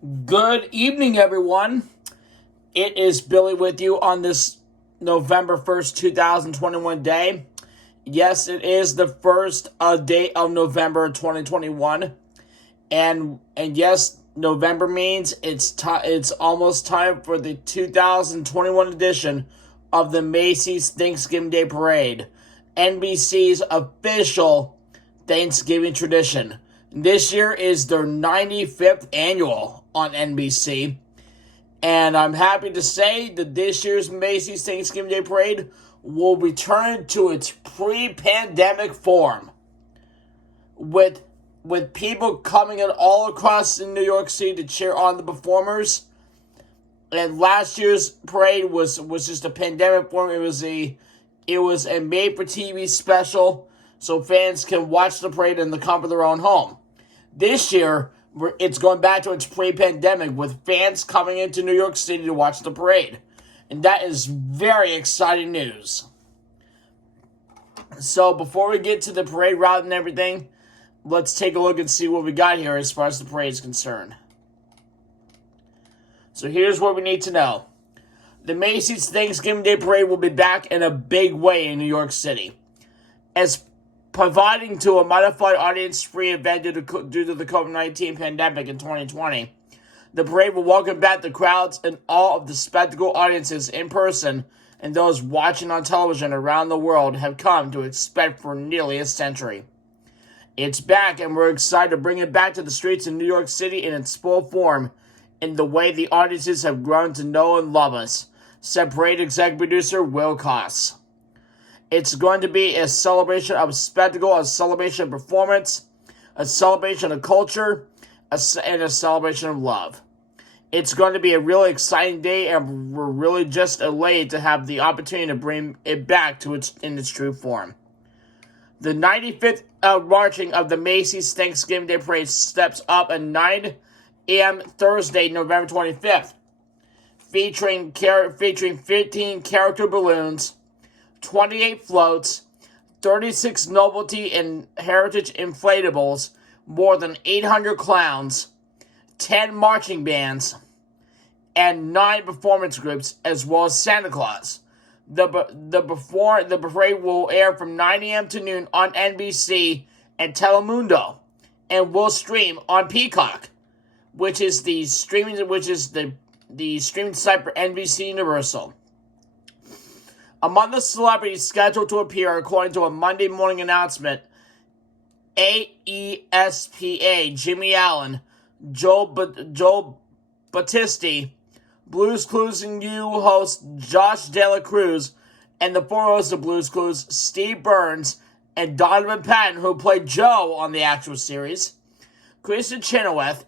Good evening, everyone. It is Billy with you on this November 1st, 2021 day. Yes, it is the first day of November 2021. And yes, November means it's almost time for the 2021 edition of the Macy's Thanksgiving Day Parade, NBC's official Thanksgiving tradition. This year is their 95th annual on NBC, and I'm happy to say that this year's Macy's Thanksgiving Day Parade will return to its pre-pandemic form, with people coming in all across New York City to cheer on the performers. And last year's parade was just a pandemic form. It was a made-for-TV special, so fans can watch the parade in the comfort of their own home. This year, it's going back to its pre-pandemic, with fans coming into New York City to watch the parade. And that is very exciting news. So before we get to the parade route and everything, let's take a look and see what we got here as far as the parade is concerned. So here's what we need to know. The Macy's Thanksgiving Day Parade will be back in a big way in New York City, as providing to a modified audience-free event due to the COVID-19 pandemic in 2020. The parade will welcome back the crowds and all of the spectacle audiences in person and those watching on television around the world have come to expect for nearly a century. It's back, and we're excited to bring it back to the streets of New York City in its full form, in the way the audiences have grown to know and love us, said parade executive producer Will Koss. It's going to be a celebration of spectacle, a celebration of performance, a celebration of culture, and a celebration of love. It's going to be a really exciting day, and we're really just elated to have the opportunity to bring it back to in its true form. The 95th marching of the Macy's Thanksgiving Day Parade steps up at 9 a.m. Thursday, November 25th, featuring 15 character balloons, 28 floats, 36 novelty and heritage inflatables, more than 800 clowns, 10 marching bands, and 9 performance groups, as well as Santa Claus. The parade will air from 9 a.m. to noon on NBC and Telemundo, and will stream on Peacock, which is the streaming site for NBC Universal. Among the celebrities scheduled to appear, according to a Monday morning announcement, AESPA, Jimmy Allen, Joe Battisti, Blues Clues and You host Josh De La Cruz, and the four hosts of Blues Clues, Steve Burns and Donovan Patton, who played Joe on the actual series, Kristen Chenoweth,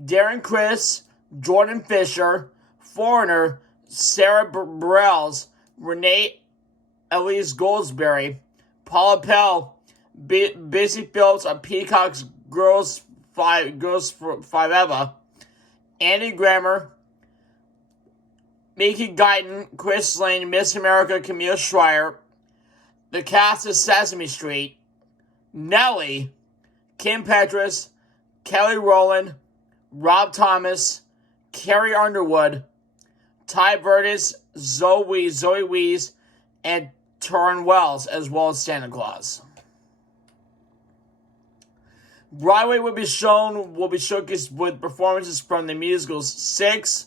Darren Criss, Jordan Fisher, Foreigner, Sarah Bareilles, Renee Elise Goldsberry, Paula Pell, Busy Phillips of Peacock's Girls Forever, Andy Grammer, Mickey Guyton, Chris Lane, Miss America, Camille Schreier, the cast of Sesame Street, Nelly, Kim Petras, Kelly Rowland, Rob Thomas, Carrie Underwood, Ty Verdes, Zoe Wees, and Turin Wells, as well as Santa Claus. Broadway will be showcased with performances from the musicals Six,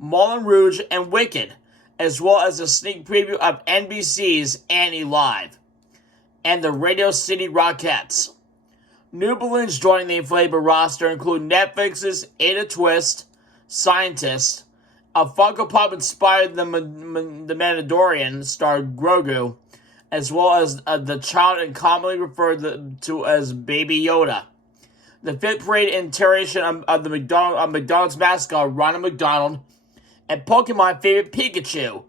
Moulin Rouge, and Wicked, as well as a sneak preview of NBC's Annie Live and the Radio City Rockettes. New balloons joining the inflatable roster include Netflix's Ada Twist, Scientist, a Funko Pop inspired the Mandalorian star Grogu, as well as the child and commonly referred to as Baby Yoda. The fifth parade iteration of the McDonald's mascot Ronald McDonald, and Pokemon favorite Pikachu,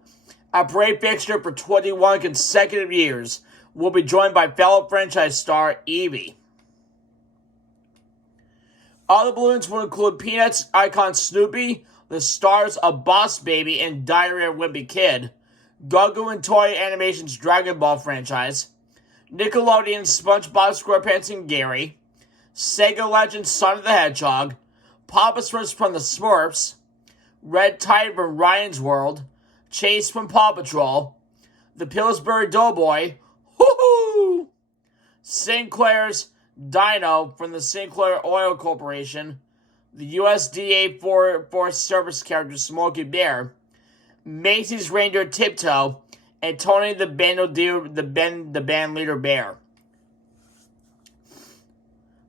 a parade fixture for 21 consecutive years, will be joined by fellow franchise star Eevee. Other balloons will include Peanuts icon Snoopy, the stars of Boss Baby and Diary of a Wimpy Kid, Gugu and Toei Animation's Dragon Ball franchise, Nickelodeon's SpongeBob SquarePants and Gary, Sega Legends Sonic the Hedgehog, Papa from the Smurfs, Red Tide from Ryan's World, Chase from Paw Patrol, the Pillsbury Doughboy, Hoo-hoo! Sinclair's Dino from the Sinclair Oil Corporation, the USDA Forest Service character Smokey Bear, Macy's Reindeer Tiptoe, and Tony the band leader Bear.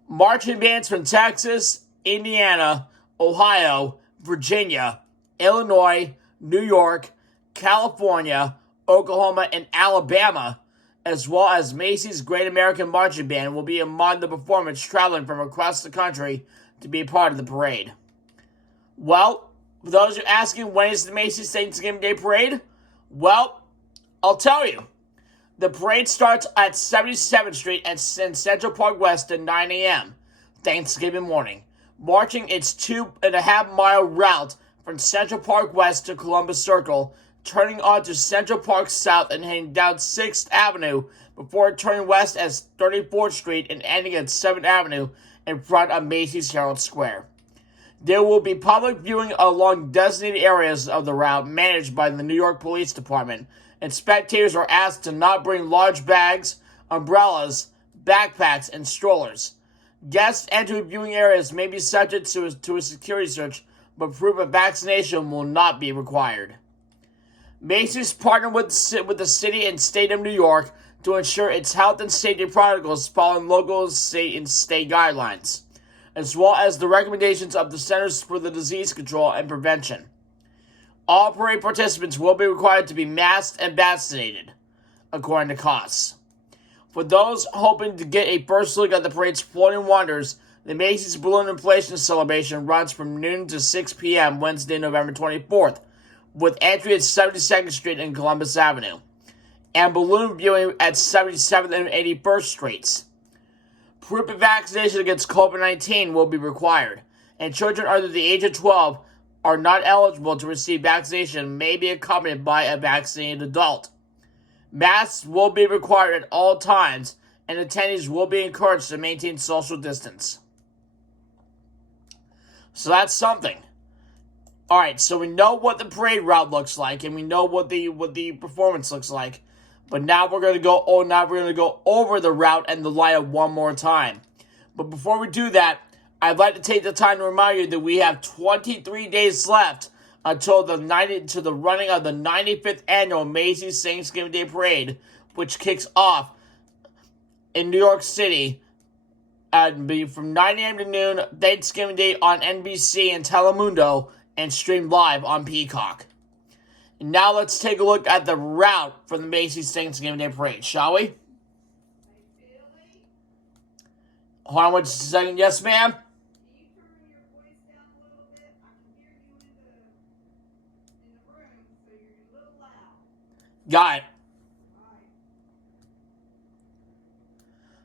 Marching bands from Texas, Indiana, Ohio, Virginia, Illinois, New York, California, Oklahoma, and Alabama, as well as Macy's Great American Marching Band, will be among the performers traveling from across the country to be a part of the parade. Well, for those who are asking, when is the Macy's Thanksgiving Day Parade? Well, I'll tell you. The parade starts at 77th Street in Central Park West at 9 a.m. Thanksgiving morning, marching its 2.5-mile route from Central Park West to Columbus Circle, turning onto Central Park South and heading down 6th Avenue before turning west at 34th Street and ending at 7th Avenue in front of Macy's Herald Square. There will be public viewing along designated areas of the route managed by the New York Police Department, and spectators are asked to not bring large bags, umbrellas, backpacks, and strollers. Guests entering viewing areas may be subject to a security search, but proof of vaccination will not be required. Macy's partnered with the City and State of New York to ensure its health and safety protocols following local, state, and state guidelines, as well as the recommendations of the Centers for the Disease Control and Prevention. All parade participants will be required to be masked and vaccinated, according to costs. For those hoping to get a first look at the parade's floating wonders, the Macy's Balloon Inflation Celebration runs from noon to 6 p.m. Wednesday, November 24th, with entry at 72nd Street and Columbus Avenue, and balloon viewing at 77th and 81st Streets. Proof of vaccination against COVID-19 will be required, and children under the age of 12 are not eligible to receive vaccination and may be accompanied by a vaccinated adult. Masks will be required at all times, and attendees will be encouraged to maintain social distance. So that's something. Alright, so we know what the parade route looks like, and we know what the performance looks like. But now we're gonna go over the route and the lineup one more time. But before we do that, I'd like to take the time to remind you that we have 23 days left until the running of the 95th annual Macy's Thanksgiving Day Parade, which kicks off in New York City from 9 a.m. to noon Thanksgiving Day on NBC and Telemundo, and streamed live on Peacock. And now let's take a look at the route for the Macy's Thanksgiving Day Parade, shall we? Hold on one second. Yes, ma'am? Got it.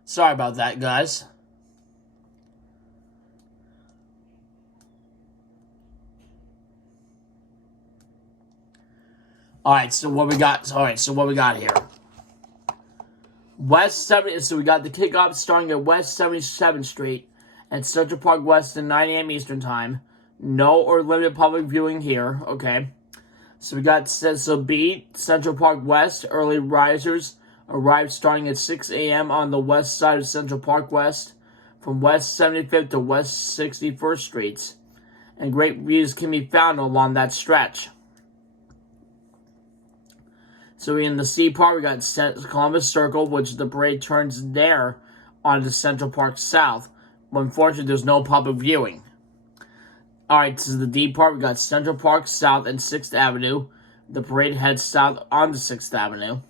Sorry about that, guys. Alright, so what we got? Here? West 7th, so we got the kickoff starting at West 77th Street at Central Park West at 9 a.m. Eastern Time. No or limited public viewing here, okay? So we got, B, Central Park West, early risers arrive starting at 6 a.m. on the west side of Central Park West from West 75th to West 61st Streets, and great views can be found along that stretch. So in the C part, we got Columbus Circle, which the parade turns there onto Central Park South, but unfortunately there's no public viewing. Alright, so the D part, we got Central Park South and 6th Avenue. The parade heads south onto 6th Avenue.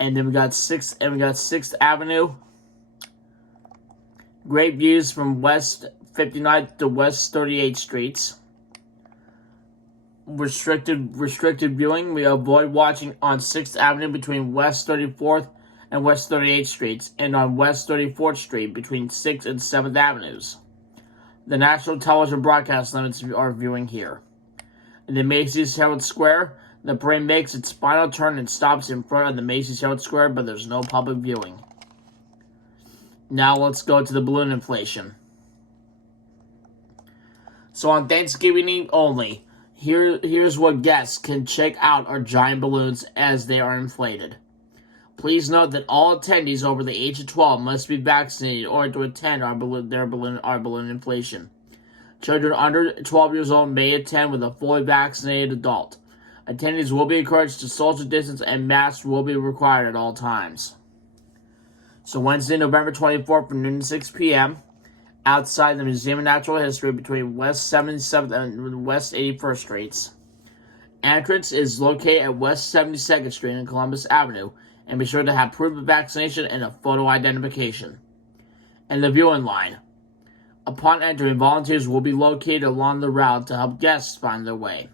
And then we got 6th Avenue. Great views from West 59th to West 38th Streets. Restricted viewing. We avoid watching on 6th Avenue between West 34th and West 38th Streets, and on West 34th Street between 6th and 7th Avenues. The national television broadcast limits are viewing here. In the Macy's Herald Square, the parade makes its final turn and stops in front of the Macy's Herald Square, but there's no public viewing. Now let's go to the balloon inflation. So on Thanksgiving Eve only, here's what guests can check out our giant balloons as they are inflated. Please note that all attendees over the age of 12 must be vaccinated or to attend our balloon inflation. Children under 12 years old may attend with a fully vaccinated adult. Attendees will be encouraged to social distance and masks will be required at all times. So Wednesday, November 24th from noon to 6 p.m., outside the Museum of Natural History between West 77th and West 81st Streets. Entrance is located at West 72nd Street and Columbus Avenue, and be sure to have proof of vaccination and a photo identification. And the viewing line. Upon entering, volunteers will be located along the route to help guests find their way.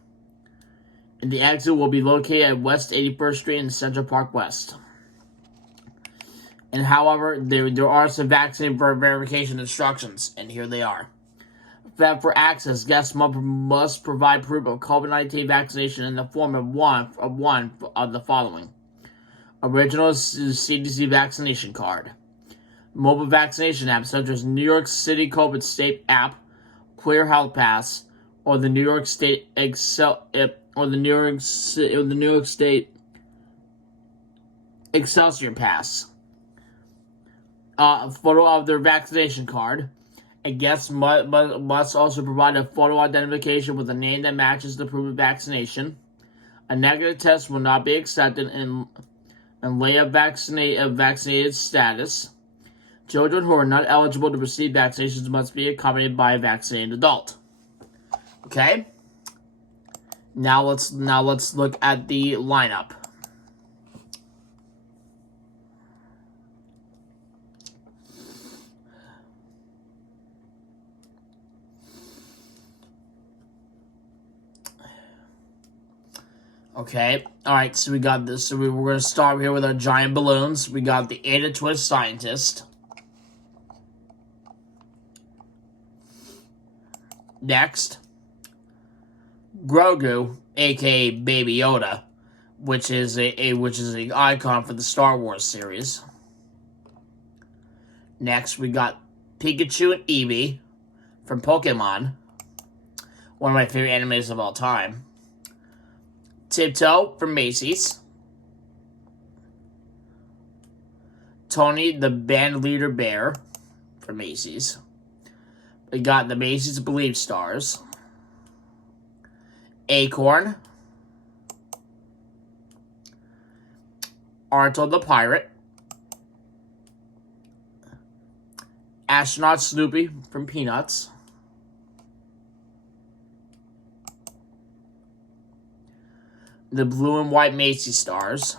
And the exit will be located at West 81st Street and Central Park West. And however, there are some vaccine verification instructions, and here they are. For access, guests must provide proof of COVID-19 vaccination in the form of one of the following. Original CDC vaccination card. Mobile vaccination apps such as New York City COVID State app, Clear Health Pass, or the New York State Excelsior Pass. A photo of their vaccination card. And guests must also provide a photo identification with a name that matches the proof of vaccination. A negative test will not be accepted and lay of vaccinated status. Children who are not eligible to receive vaccinations must be accompanied by a vaccinated adult. Okay? Now let's look at the lineup. Okay, alright, so we got this. So we're going to start here with our giant balloons. We got the Ada Twist Scientist. Next, Grogu, aka Baby Yoda, which is an icon for the Star Wars series. Next, we got Pikachu and Eevee from Pokemon, one of my favorite animes of all time. Tiptoe from Macy's. Tony the band leader bear from Macy's. We got the Macy's Believe Stars. Acorn. Arto the pirate. Astronaut Snoopy from Peanuts. The blue and white Macy stars.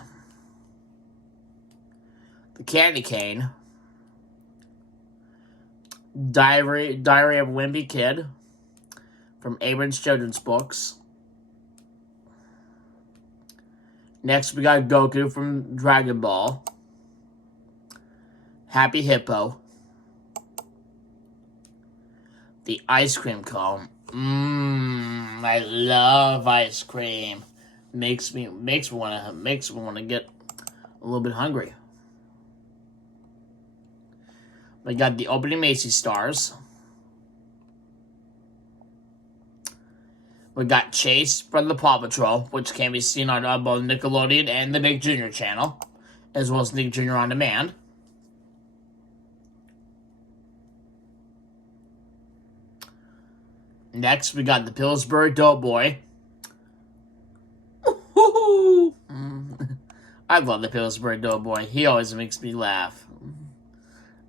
The Candy Cane. Diary of a Wimpy Kid from Abrams Children's Books. Next, we got Goku from Dragon Ball. Happy Hippo. The ice cream cone. I love ice cream. Makes me want to get a little bit hungry. We got the opening Macy stars. We got Chase from the Paw Patrol, which can be seen on both Nickelodeon and the Nick Jr. channel, as well as Nick Jr. On Demand. Next, we got the Pillsbury Doughboy. I love the Pillsbury Doughboy. He always makes me laugh.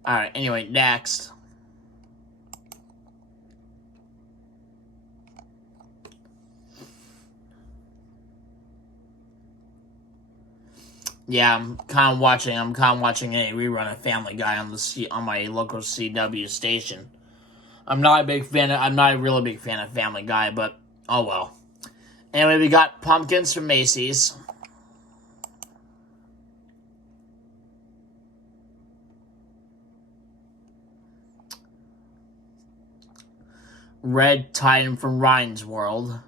Alright, anyway, next. Yeah, I'm kind of watching a rerun of Family Guy on my local CW station. I'm not a really big fan of Family Guy, but oh well. Anyway, we got pumpkins from Macy's. Red Titan from Ryan's World.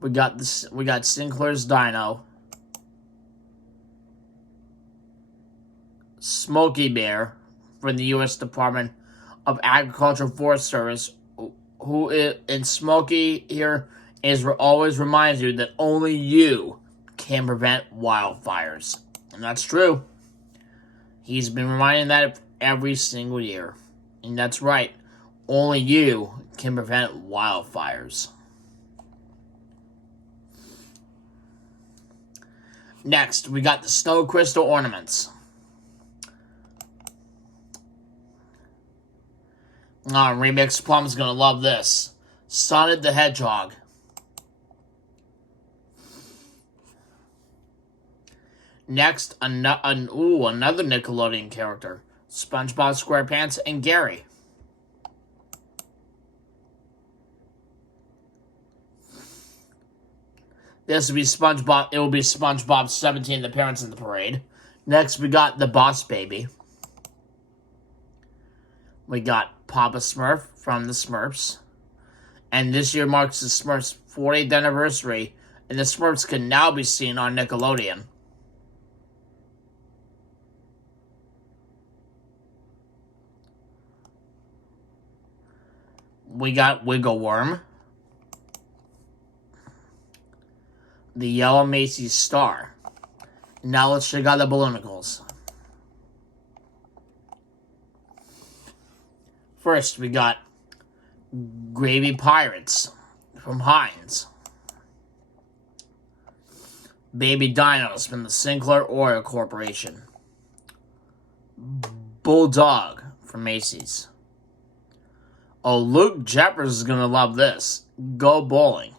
We got Sinclair's Dino. Smokey Bear from the U.S. Department of Agricultural Forest Service, who in Smokey here always reminds you that only you can prevent wildfires. And that's true. He's been reminding that every single year. And that's right. Only you can prevent wildfires. Next, we got the snow crystal ornaments. Remix Plum's gonna love this. Sonic the Hedgehog. Next, another Nickelodeon character. SpongeBob SquarePants and Gary. This will be SpongeBob. It will be SpongeBob 17, the parents in the parade. Next, we got the Boss Baby. We got Papa Smurf from the Smurfs. And this year marks the Smurfs' 40th anniversary, and the Smurfs can now be seen on Nickelodeon. We got Wiggle Worm. The yellow Macy's star. Now let's check out the Balloonicles. First, we got Gravy Pirates from Heinz. Baby Dinos from the Sinclair Oil Corporation. Bulldog from Macy's. Oh, Luke Jeffers is going to love this. Go Bowling.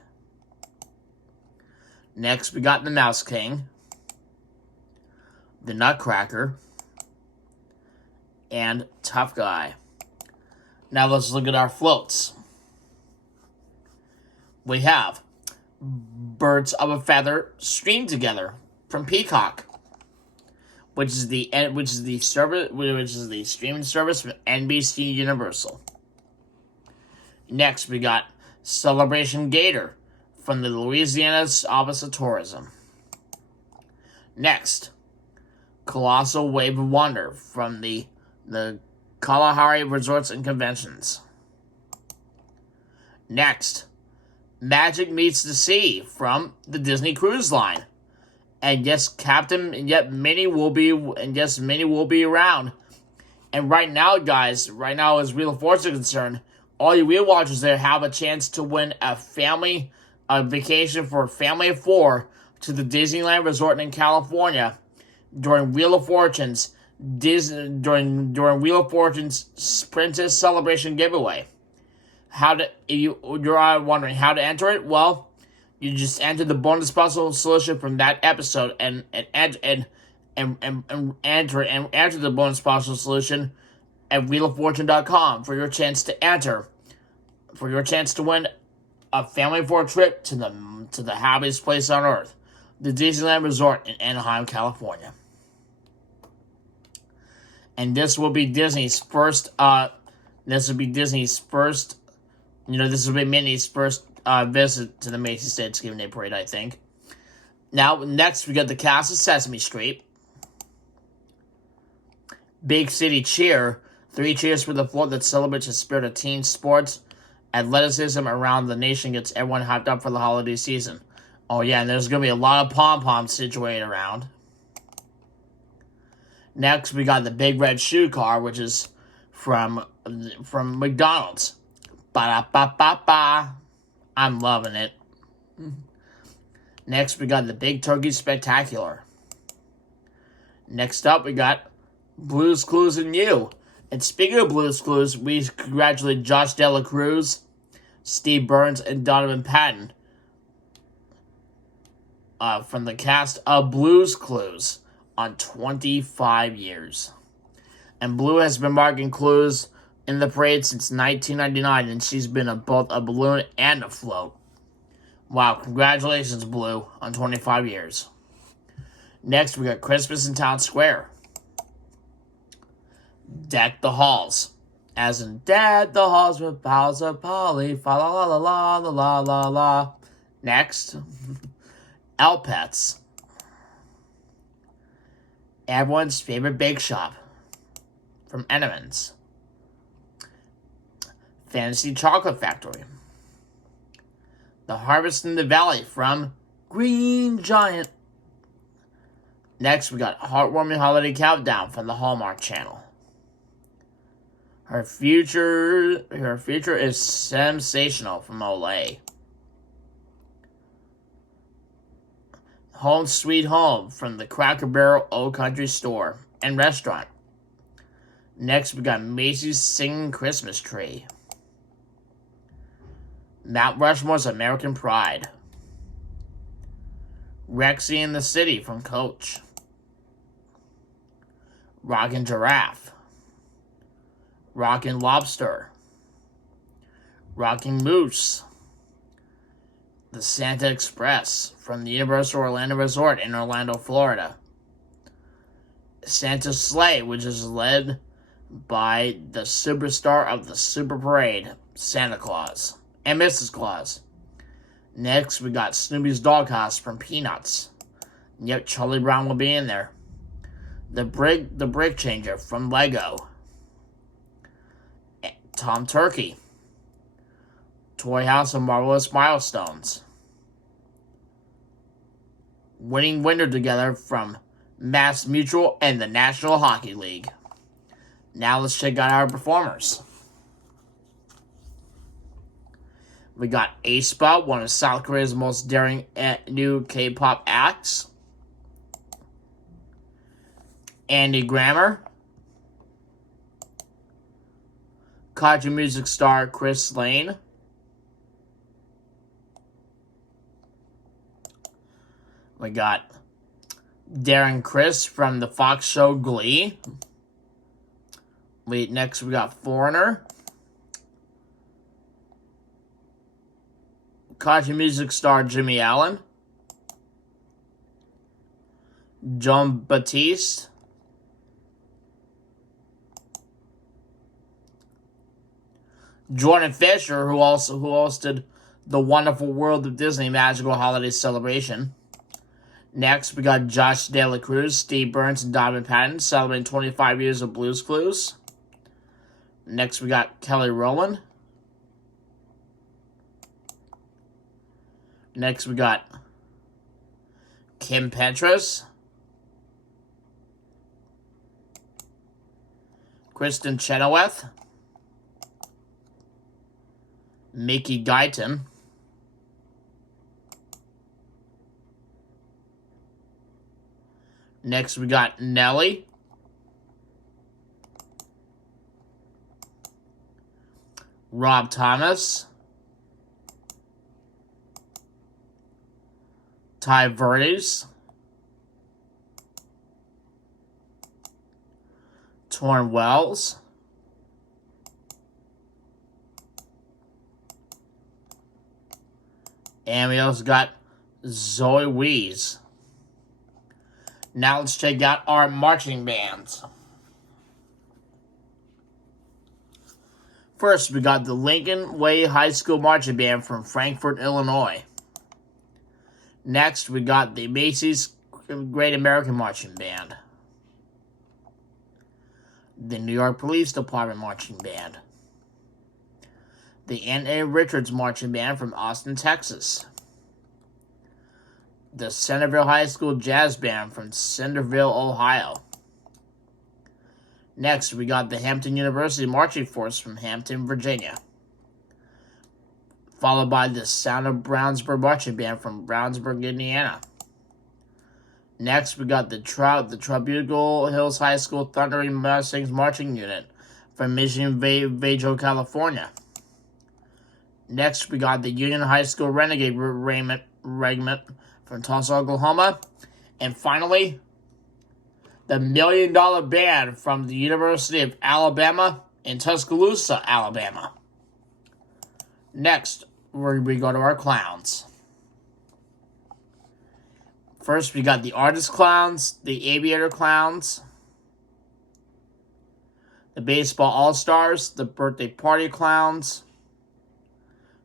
Next, we got the Mouse King, the Nutcracker, and Tough Guy. Now let's look at our floats. We have Birds of a Feather Stream Together from Peacock, which is the streaming service from NBC Universal. Next, we got Celebration Gator from the Louisiana's Office of Tourism. Next, Colossal Wave of Wonder from the Kalahari Resorts and Conventions. Next, Magic Meets the Sea from the Disney Cruise Line. And yes, Minnie will be around. And right now, guys, as Wheel of Fortune is concerned, all you wheel watchers there have a chance to win a vacation for a family of 4 to the Disneyland Resort in California during Wheel of Fortune's Princess Celebration giveaway. You're wondering how to enter it? Well, you just enter the bonus puzzle solution from that episode and enter the bonus puzzle solution at wheeloffortune.com for your chance to win a family of 4 trip to the happiest place on earth, the Disneyland Resort in Anaheim, California. And this will be Disney's first. This will be Minnie's first visit to the Macy's Thanksgiving Day Parade, I think. Now, next we got the cast of Sesame Street. Big City Cheer. 3 cheers for the float that celebrates the spirit of teen sports. Athleticism around the nation gets everyone hyped up for the holiday season. Oh yeah, and there's going to be a lot of pom-poms situated around. Next, we got the Big Red Shoe Car, which is from McDonald's. Ba-da-ba-ba-ba. I'm loving it. Next, we got the Big Turkey Spectacular. Next up, we got Blue's Clues and You. And speaking of Blue's Clues, we congratulate Josh Dela Cruz, Steve Burns, and Donovan Patton from the cast of Blue's Clues on 25 years. And Blue has been marking clues in the parade since 1999, and she's been both a balloon and a float. Wow, congratulations, Blue, on 25 years. Next, we got Christmas in Town Square. Deck the Halls. As in, deck the halls with boughs of holly, fa la la la la la la la. Next, Elpets. Everyone's favorite bake shop from Entenmann's. Fantasy Chocolate Factory. The Harvest in the Valley from Green Giant. Next, we got Heartwarming Holiday Countdown from the Hallmark Channel. Her future is sensational from Olay. Home Sweet Home from the Cracker Barrel Old Country Store and Restaurant. Next, we got Macy's Singing Christmas Tree. Mount Rushmore's American Pride. Rexy in the City from Coach. Rockin' Giraffe. Rockin' Lobster. Rockin' Moose. The Santa Express from the Universal Orlando Resort in Orlando, Florida. Santa's Sleigh, which is led by the superstar of the Super Parade, Santa Claus and Mrs. Claus. Next, we got Snoopy's Doghouse from Peanuts. Yep, Charlie Brown will be in there. The Brick Changer from Lego. Tom Turkey. Toy House of Marvelous Milestones. Winning Winter Together from Mass Mutual and the National Hockey League. Now let's check out our performers. We got aespa, one of South Korea's most daring new K-pop acts. Andy Grammer. Country music star Chris Lane. We got Darren Criss from the Fox show Glee. Next we got Foreigner. Country music star Jimmy Allen. John Batiste. Jordan Fisher, who hosted the Wonderful World of Disney Magical Holiday Celebration. Next, we got Josh De La Cruz, Steve Burns, and Donovan Patton celebrating 25 years of Blues Clues. Next, we got Kelly Rowland. Next, we got Kim Petras. Kristen Chenoweth. Mickey Guyton. Next, we got Nelly. Rob Thomas. Ty Verdes. Torn Wells. And we also got Zoe Wees. Now let's check out our marching bands. First, we got the Lincoln Way High School Marching Band from Frankfort, Illinois. Next, we got the Macy's Great American Marching Band. The New York Police Department Marching Band. The N.A. Richards Marching Band from Austin, Texas. The Centerville High School Jazz Band from Centerville, Ohio. Next, we got the Hampton University Marching Force from Hampton, Virginia. Followed by the Sound of Brownsburg Marching Band from Brownsburg, Indiana. Next, we got the Tribunal Hills High School Thundering Mustangs Marching Unit from Mission Viejo, California. Next, we got the Union High School Renegade Regiment from Tulsa, Oklahoma. And finally, the $1 Million Band from the University of Alabama in Tuscaloosa, Alabama. Next, we go to our clowns. First, we got the Artist Clowns, the Aviator Clowns, the Baseball All-Stars, the Birthday Party Clowns,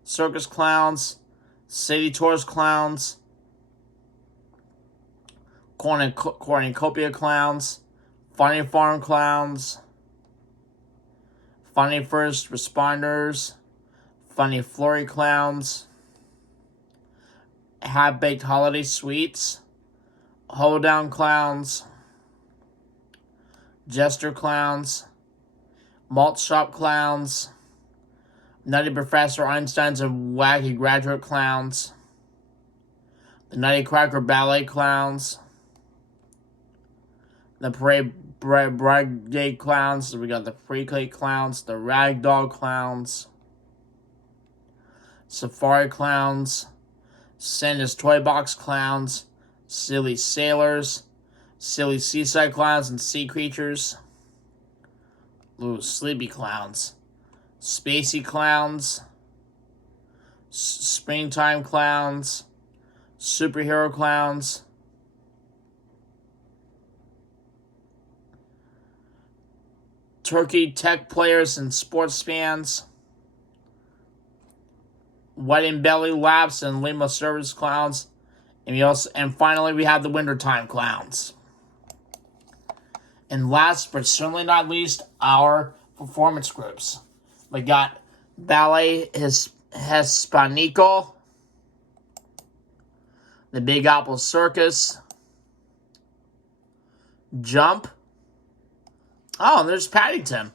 Circus Clowns, City Tours Clowns, Cornucopia Clowns, Funny Farm Clowns, Funny First Responders, Funny Flurry Clowns, Half-Baked Holiday Sweets, Hold Down Clowns, Jester Clowns, Malt Shop Clowns, Nutty Professor Einstein's and Wacky Graduate Clowns, the Nutty Cracker Ballet Clowns, the Brigade Clowns, so we got the Pre-K Clowns, the Ragdoll Clowns, Safari Clowns, Santa's Toy Box Clowns, Silly Sailors, Silly Seaside Clowns and Sea Creatures, Ooh, Sleepy Clowns, Spacey Clowns, Springtime Clowns, Superhero Clowns, Turkey Tech Players and Sports Fans, Wedding Belly Laps and Limo Service Clowns, and finally we have the Wintertime Clowns. And last but certainly not least, our performance groups. We got Ballet Hispanico, the Big Apple Circus, Jump. Oh, there's Paddington.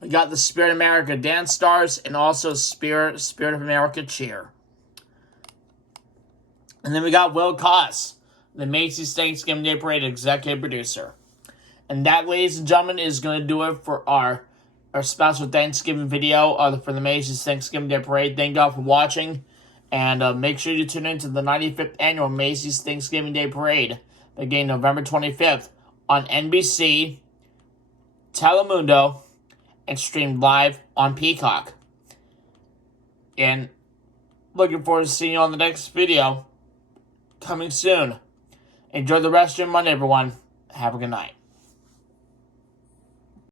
We got the Spirit of America Dance Stars and also Spirit of America Cheer. And then we got Will Koss, the Macy's Thanksgiving Day Parade executive producer. And that, ladies and gentlemen, is going to do it for our special Thanksgiving video for the Macy's Thanksgiving Day Parade. Thank you all for watching. And make sure you tune in to the 95th Annual Macy's Thanksgiving Day Parade, beginning November 25th on NBC, Telemundo, and streamed live on Peacock. And looking forward to seeing you on the next video coming soon. Enjoy the rest of your Monday, everyone. Have a good night.